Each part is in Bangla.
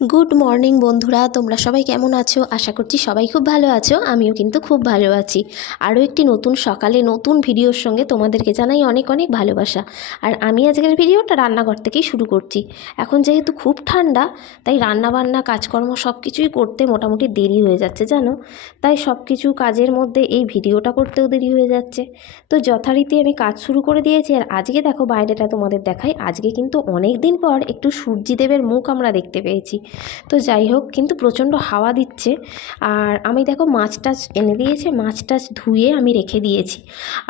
গুড মর্নিং বন্ধুরা। তোমরা সবাই কেমন আছো? আশা করছি সবাই খুব ভালো আছো। আমিও কিন্তু খুব ভালো আছি। আরও একটি নতুন সকালে নতুন ভিডিওর সঙ্গে তোমাদেরকে জানাই অনেক অনেক ভালোবাসা। আর আমি আজকের ভিডিওটা রান্নাঘর থেকেই শুরু করছি। এখন যেহেতু খুব ঠান্ডা, তাই রান্না বান্না কাজকর্ম সব কিছুই করতে মোটামুটি দেরি হয়ে যাচ্ছে, জানো? তাই সব কিছু কাজের মধ্যে এই ভিডিওটা করতেও দেরি হয়ে যাচ্ছে। তো যথারীতি আমি কাজ শুরু করে দিয়েছি। আর আজকে দেখো, বাইরেটা তোমাদের দেখাই। আজকে কিন্তু অনেক দিন পর একটু সূর্যদেবের মুখ আমরা দেখতে পেয়েছি। তো যাই হোক, কিন্তু প্রচণ্ড হাওয়া দিচ্ছে। আর আমি দেখো মাছ টাছ এনে দিয়েছে, মাছ টাছ ধুয়ে আমি রেখে দিয়েছি।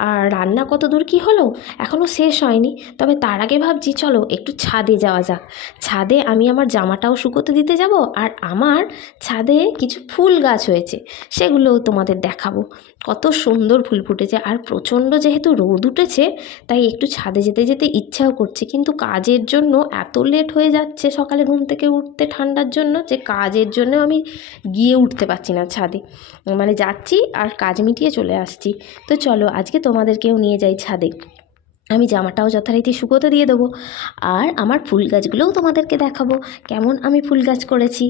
আর রান্না কত দূর কী হলো? এখনও শেষ হয়নি। তবে তার আগে ভাবছি, চলো একটু ছাদে যাওয়া যাক। ছাদে আমি আমার জামাটাও শুকোতে দিতে যাব, আর আমার ছাদে কিছু ফুল গাছ হয়েছে, সেগুলোও তোমাদের দেখাবো। কত সুন্দর ফুল ফুটেছে, আর প্রচণ্ড যেহেতু রোদ উঠেছে, তাই একটু ছাদে যেতে যেতে ইচ্ছাও করছে। কিন্তু কাজের জন্য এত লেট হয়ে যাচ্ছে সকালে ঘুম থেকে উঠতে ঠান্ডার জন্য, যে কাজের জন্য আমি গিয়ে উঠতে পারছি না ছাদে। মানে যাচ্ছি আর কাজ মিটিয়ে চলে আসছি। তো চলো, আজকে তোমাদেরকেও নিয়ে যাই ছাদে। আমি জামাটাও যথারীতি শুকোতে দিয়ে দেবো আর আমার ফুল গাছগুলোও তোমাদেরকে দেখাবো। কেমন আমি ফুল গাছ করেছি?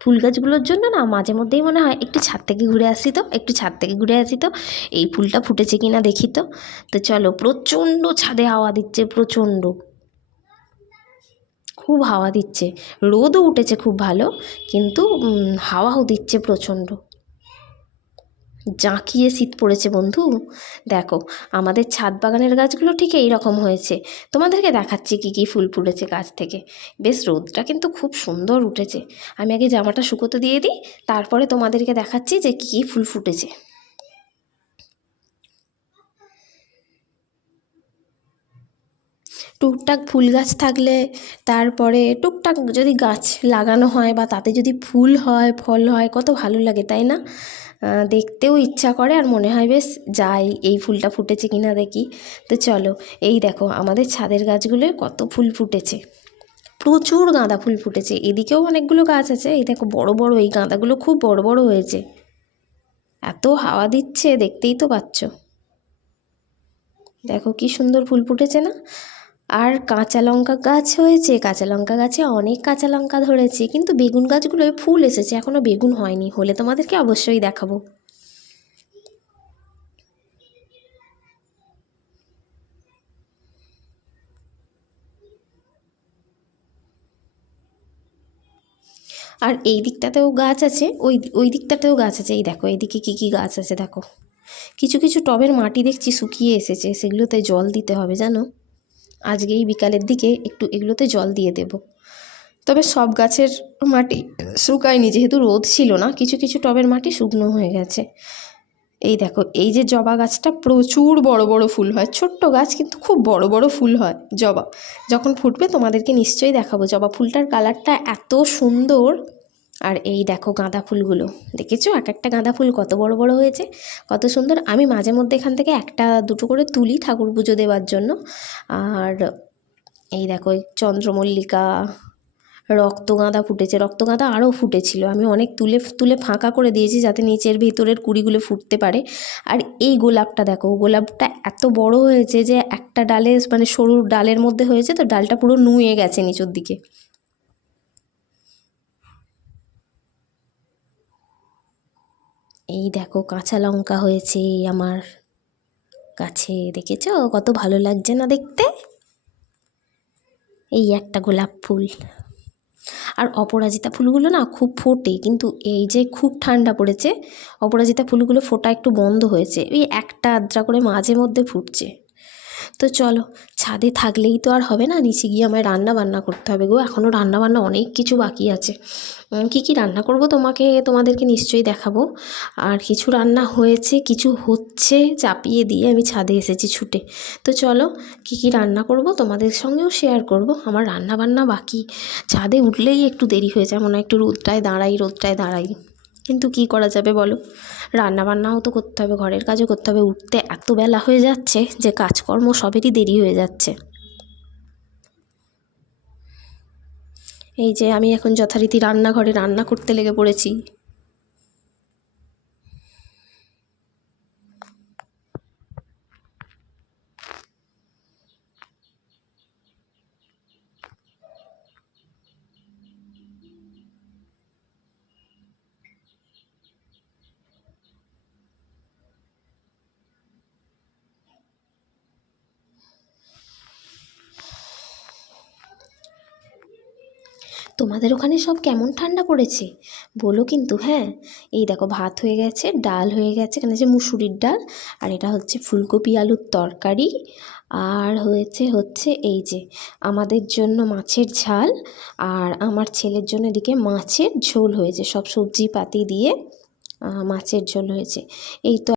ফুল গাছগুলোর জন্য না মাঝে মধ্যেই মনে হয় একটু ছাদ থেকে ঘুরে আসি তো, একটু ছাদ থেকে ঘুরে আসি তো, এই ফুলটা ফুটেছে কি না দেখি তো। তো চলো, প্রচণ্ড ছাদে হাওয়া দিচ্ছে, প্রচণ্ড। খুব হাওয়া দিচ্ছে। রোদও উঠেছে খুব ভালো, কিন্তু হাওয়াও দিচ্ছে প্রচণ্ড। জাঁকিয়ে শীত পড়েছে বন্ধু। দেখো, আমাদের ছাদ বাগানের গাছগুলো ঠিক এই রকম হয়েছে। তোমাদেরকে দেখাচ্ছি কী কী ফুল ফুটেছে গাছ থেকে। বেশ, রোদটা কিন্তু খুব সুন্দর উঠেছে। আমি আগে জামাটা শুকোতে দিয়ে দিই, তারপরে তোমাদেরকে দেখাচ্ছি যে কী কী ফুল ফুটেছে। টুকটাক ফুল গাছ থাকলে তারপরে টুকটাক যদি গাছ লাগানো হয় বা তাতে যদি ফুল হয়, ফল হয়, কত ভালো লাগে, তাই না? দেখতেও ইচ্ছা করে আর মনে হয় বেশ যাই, এই ফুলটা ফুটেছে কিনা দেখি। তো চলো, এই দেখো আমাদের ছাদের গাছগুলোয় কত ফুল ফুটেছে। প্রচুর গাঁদা ফুল ফুটেছে। এদিকেও অনেকগুলো গাছ আছে। এই দেখো বড় বড়, এই গাঁদাগুলো খুব বড় বড় হয়েছে। এত হাওয়া দিচ্ছে, দেখতেই তো পাচ্ছ। দেখো কি সুন্দর ফুল ফুটেছে না? আর কাঁচা লঙ্কা গাছ হয়েছে, কাঁচা লঙ্কা গাছে অনেক কাঁচা লঙ্কা ধরেছে, কিন্তু বেগুন গাছগুলোয় ফুল এসেছে এখনও বেগুন হয়নি, হলে তোমাদেরকে অবশ্যই দেখাবো। আর এই দিকটাতেও গাছ আছে, ওই ওই দিকটাতেও গাছ আছে, এই দেখো এইদিকে কী কী গাছ আছে দেখো। কিছু কিছু টবের মাটি দেখছি শুকিয়ে এসেছে, সেগুলোতে জল দিতে হবে, জানো? আজকে এই বিকালের দিকে একটু এগুলোতে জল দিয়ে দেব। তবে সব গাছের মাটি শুকায়নি, যেহেতু রোদ ছিল না, কিছু কিছু টবের মাটি শুকনো হয়ে গেছে। এই দেখো, এই যে জবা গাছটা প্রচুর বড় বড় ফুল হয়, ছোট্ট গাছ কিন্তু খুব বড় বড় ফুল হয় জবা। যখন ফুটবে তোমাদেরকে নিশ্চয়ই দেখাবো জবা ফুলটার কালারটা এত সুন্দর। আর এই দেখো গাঁদা ফুলগুলো। দেখেছ? এক একটা গাঁদা ফুল কত বড় বড় হয়েছে, কত সুন্দর। আমি মাঝে মধ্যে এখান থেকে একটা, দুটো করে তুলি ঠাকুর পুজো দেওয়ার জন্য। আর এই দেখো চন্দ্রমল্লিকা, রক্তগাঁদা ফুটেছে। রক্ত গাঁদা আরও ফুটেছিল। আমি অনেক তুলে তুলে ফাঁকা করে দিয়েছি যাতে নিচের ভিতরের কুড়িগুলো ফুটতে পারে। আর এই গোলাপটা দেখো, গোলাপটা এত বড় হয়েছে যে একটা ডালে মানে সরু ডালের মধ্যে হয়েছে তো, ডালটা পুরো নুয়ে গেছে নিচের দিকে। এই দেখো কাঁচা লঙ্কা হয়েছে আমার কাছে, দেখেছ? কত ভালো লাগছে না দেখতে? এই একটা গোলাপ ফুল। আর অপরাজিতা ফুলগুলো না খুব ফোটে, কিন্তু এই যে খুব ঠান্ডা পড়েছে, অপরাজিতা ফুলগুলো ফোটা একটু বন্ধ হয়েছে। ওই একটা আদ্রা করে মাঝে মধ্যে ফুটছে। তো চলো, ছাদে থাকলেই তো আর হবে না, নিচে গিয়ে আমায় রান্না বান্না করতে হবে গো এখনও রান্না বান্না অনেক কিছু বাকি আছে। কী কী রান্না করব তোমাকে, তোমাদেরকে নিশ্চয়ই দেখাবো। আর কিছু রান্না হয়েছে, কিছু হচ্ছে, চাপিয়ে দিয়ে আমি ছাদে এসেছি ছুটে। তো চলো, কী কী রান্না করব তোমাদের সঙ্গেও শেয়ার করব, আমার রান্না বান্না বাকি। ছাদে উঠলেই একটু দেরি হয়ে যায়, মনে হয় একটু রোদটায় দাঁড়াই রোদটায় দাঁড়াই। কিন্তু কি করা যাবে বলো? রান্না বান্নাও তো করতে হবে, ঘরের কাজও করতে হবে। উঠতে এত বেলা হয়ে যাচ্ছে যে কাজকর্ম সবেরই দেরি হয়ে যাচ্ছে। এই যে আমি এখন যথারীতি রান্নাঘরে রান্না করতে লেগে পড়েছি। তোমাদের ওখানে সব কেমন ঠান্ডা পড়েছে? বলো কিন্তু হ্যাঁ। এই দেখো, ভাত হয়ে গেছে, ডাল হয়ে গেছে, এখানে যে মুসুরির ডাল, আর এটা হচ্ছে ফুলকপি আলুর তরকারি, আর হয়েছে, হচ্ছে এই যে আমাদের জন্য মাছের ঝাল, আর আমার ছেলের জন্য এদিকে মাছের ঝোল হয়েছে, সব সবজি পাতি দিয়ে মাছের ঝোল হয়েছে। এই তো